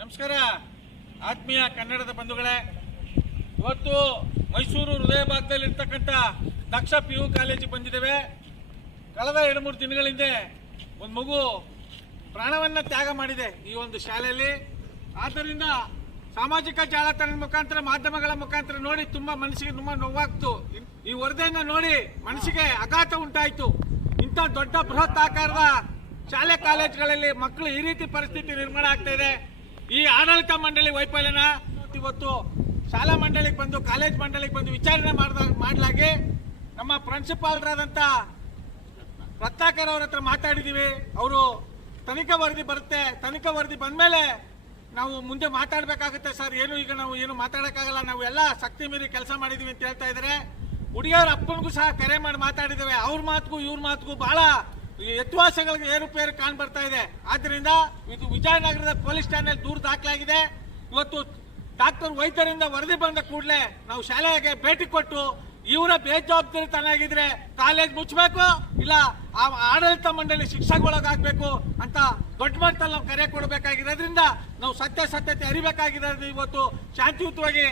ನಮಸ್ಕಾರ. ಆತ್ಮೀಯ ಕನ್ನಡದ ಬಂಧುಗಳೇ, ಇವತ್ತು ಮೈಸೂರು ಹೃದಯ ಭಾಗದಲ್ಲಿ ಇರ್ತಕ್ಕಂಥ ದಕ್ಷ ಪಿ ಯು ಕಾಲೇಜಿಗೆ ಬಂದಿದ್ದೇವೆ. ಕಳೆದ ಎರಡು ಮೂರು ದಿನಗಳ ಹಿಂದೆ ಒಂದು ಮಗು ಪ್ರಾಣವನ್ನು ತ್ಯಾಗ ಮಾಡಿದೆ ಈ ಒಂದು ಶಾಲೆಯಲ್ಲಿ. ಆದ್ದರಿಂದ ಸಾಮಾಜಿಕ ಜಾಲತಾಣದ ಮುಖಾಂತರ, ಮಾಧ್ಯಮಗಳ ಮುಖಾಂತರ ನೋಡಿ ತುಂಬಾ ಮನಸ್ಸಿಗೆ ತುಂಬಾ ನೋವಾಗ್ತು. ಈ ವರದಿಯನ್ನ ನೋಡಿ ಮನಸ್ಸಿಗೆ ಆಘಾತ ಉಂಟಾಯಿತು. ಇಂಥ ದೊಡ್ಡ ಬೃಹತ್ ಆಕಾರದ ಶಾಲೆ ಕಾಲೇಜುಗಳಲ್ಲಿ ಮಕ್ಕಳು ಈ ರೀತಿ ಪರಿಸ್ಥಿತಿ ನಿರ್ಮಾಣ ಆಗ್ತಾ ಇದೆ. ಈ ಆಡಳಿತ ಮಂಡಳಿ ವೈಫಲ್ಯನ ಇವತ್ತು ಶಾಲಾ ಮಂಡಳಿಗೆ ಬಂದು, ಕಾಲೇಜ್ ಮಂಡಳಿಗೆ ಬಂದು ವಿಚಾರಣೆ ಮಾಡಲಾಗಿ ನಮ್ಮ ಪ್ರಿನ್ಸಿಪಾಲ್ರಾದಂಥ ರತ್ನಾಕರ್ ಅವ್ರ ಹತ್ರ ಮಾತಾಡಿದೀವಿ. ಅವರು ತನಿಖಾ ವರದಿ ಬರುತ್ತೆ. ತನಿಖಾ ವರದಿ ಬಂದಮೇಲೆ ನಾವು ಮುಂದೆ ಮಾತಾಡಬೇಕಾಗುತ್ತೆ ಸರ್. ಏನು ಈಗ ನಾವು ಏನು ಮಾತಾಡೋಕ್ಕಾಗಲ್ಲ. ನಾವು ಎಲ್ಲ ಶಕ್ತಿ ಮೀರಿ ಕೆಲಸ ಮಾಡಿದೀವಿ ಅಂತ ಹೇಳ್ತಾ ಇದ್ದಾರೆ ಹುಡುಗಿಯವ್ರ ಅಪ್ಪನಿಗೂ ಸಹ ಕರೆ ಮಾಡಿ ಮಾತಾಡಿದ್ದೇವೆ. ಅವ್ರ ಮಾತುಗೂ, ಇವ್ರ ಮಾತಿಗೂ ಬಹಳ ವ್ಯತ್ಯಾಸಗಳಿಗೆ ಏರುಪೇರು ಕಾಣ್ ಬರ್ತಾ ಇದೆ. ಆದ್ರಿಂದ ಇದು ವಿಜಯನಗರದ ಪೊಲೀಸ್ ಠಾಣೆಯಲ್ಲಿ ದೂರು ದಾಖಲಾಗಿದೆ. ಇವತ್ತು ಡಾಕ್ಟರ್ ವೈದ್ಯರಿಂದ ವರದಿ ಬಂದ ಕೂಡಲೇ ನಾವು ಶಾಲೆಗೆ ಭೇಟಿ ಕೊಟ್ಟು ಇವರ ಬೇಜವಾಬ್ದಾರಿತನಾಗಿದ್ರೆ ಕಾಲೇಜ್ ಮುಚ್ಚಬೇಕು ಇಲ್ಲ ಆ ಆಡಳಿತ ಮಂಡಳಿ ಶಿಕ್ಷೆಗೊಳಗಾಗಬೇಕು ಅಂತ ದೊಡ್ಡ ಮಟ್ಟದಲ್ಲಿ ನಾವು ಕರೆ ಕೊಡಬೇಕಾಗಿರೋದ್ರಿಂದ ನಾವು ಸತ್ಯ ಸತ್ಯತೆ ಅರಿಬೇಕಾಗಿರೋದು ಇವತ್ತು ಶಾಂತಿಯುತವಾಗಿ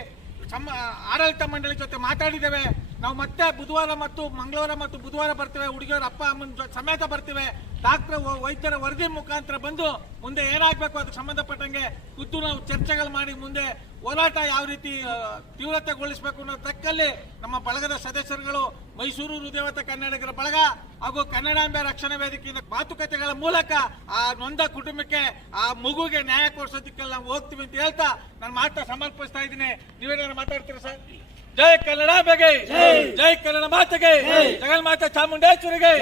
ಆಡಳಿತ ಮಂಡಳಿ ಜೊತೆ ಮಾತಾಡಿದ್ದೇವೆ. ನಾವು ಮತ್ತೆ ಬುಧವಾರ ಮತ್ತು ಮಂಗಳವಾರ ಮತ್ತು ಬುಧವಾರ ಬರ್ತೇವೆ, ಹುಡುಗಿಯರ ಅಪ್ಪ, ಅಮ್ಮನ ಸಮೇತ ಬರ್ತೇವೆ. ಡಾಕ್ಟರ್ ವೈದ್ಯರ ವರದಿ ಮುಖಾಂತರ ಬಂದು ಮುಂದೆ ಏನಾಗಬೇಕು ಅದಕ್ಕೆ ಸಂಬಂಧಪಟ್ಟಂಗೆ ಖುದ್ದು ನಾವು ಚರ್ಚೆಗಳು ಮಾಡಿ ಮುಂದೆ ಹೋರಾಟ ಯಾವ ರೀತಿ ತೀವ್ರತೆಗೊಳಿಸಬೇಕು ಅನ್ನೋ ತಕ್ಕಲ್ಲಿ ನಮ್ಮ ಬಳಗದ ಸದಸ್ಯರುಗಳು, ಮೈಸೂರು ಹೃದಯವತ ಕನ್ನಡಿಗರ ಬಳಗ ಹಾಗೂ ಕನ್ನಡಾಂಬೆ ರಕ್ಷಣಾ ವೇದಿಕೆಯಿಂದ ಮಾತುಕತೆಗಳ ಮೂಲಕ ಆ ನೊಂದ ಕುಟುಂಬಕ್ಕೆ, ಆ ಮಗುಗೆ ನ್ಯಾಯ ಕೊಡಿಸೋದಕ್ಕೆಲ್ಲ ನಾವು ಹೋಗ್ತೀವಿ ಅಂತ ಹೇಳ್ತಾ ನಾನು ಮಾತಾ ಸಮರ್ಪಿಸ್ತಾ ಇದ್ದೀನಿ. ನೀವೇನಾದ್ರು ಮಾತಾಡ್ತೀರಾ ಸರ್? ಜೈ ಕನ್ನಡ ಬೆಗೆ ಜೈ ಕನ್ನಡ ಮಾತೆಗೆ ಜಗನ್ಮಾತಾ ಚಾಮುಂಡೇಶ್ವರಿಗೆ